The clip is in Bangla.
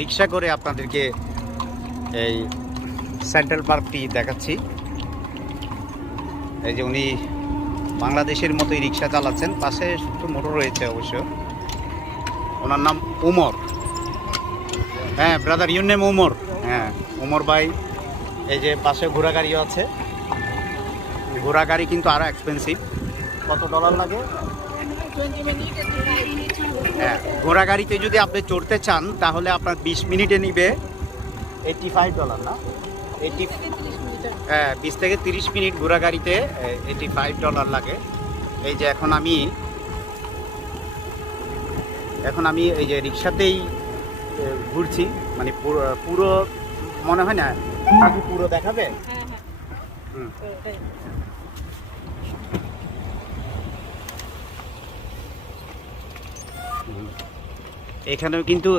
রিক্সা করে আপনাদেরকে এই সেন্ট্রাল পার্কটি দেখাচ্ছি। এই যে উনি বাংলাদেশের মতোই রিক্সা চালাচ্ছেন। পাশে একটু মোটর রয়েছে অবশ্য। ওনার নাম উমর। হ্যাঁ ব্রাদার ইউর নেম উমর। হ্যাঁ উমর ভাই, এই যে পাশে ঘোড়া গাড়িও আছে। ঘোড়া গাড়ি কিন্তু আরও এক্সপেন্সিভ কত ডলার লাগে? হ্যাঁ ঘোড়া গাড়িতে যদি আপনি চড়তে চান তাহলে আপনার বিশ মিনিটে নিবে এইটটি ফাইভ ডলার না? এইটি হ্যাঁ বিশ থেকে তিরিশ মিনিট ঘোড়া গাড়িতে এইটি ফাইভ ডলার লাগে। এই যে এখন আমি এখন আমি এই যে রিক্সাতেই ঘুরছি। মানে পুরো পুরো মনে হয় না পুরো দেখাবে? হুম। এখানেও কিন্তু